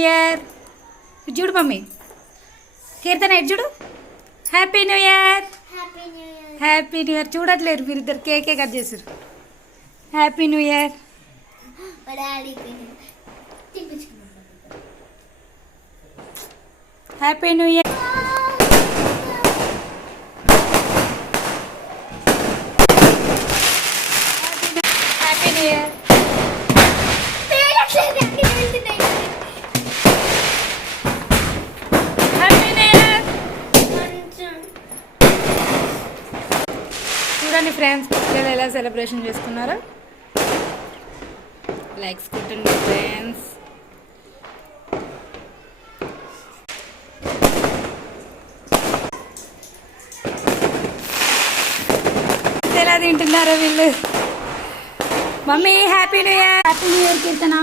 ఇయర్. చూడు మమ్మీ, కీర్తన ఎటు చూడు. Happy new year. Happy new year. చూడట్లేరు మీరు ఇద్దరు, కేకే కట్ చేసారు. Happy new year. Happy new year. Happy new year. చూడండి ఫ్రెండ్స్, పిల్లలు ఎలా సెలబ్రేషన్ చేసుకున్నారో. లైక్స్ కొట్టండి ఫ్రెండ్స్. ఎలా తింటున్నారో వీళ్ళు. Mummy happy new year. Happy new year కీర్తన.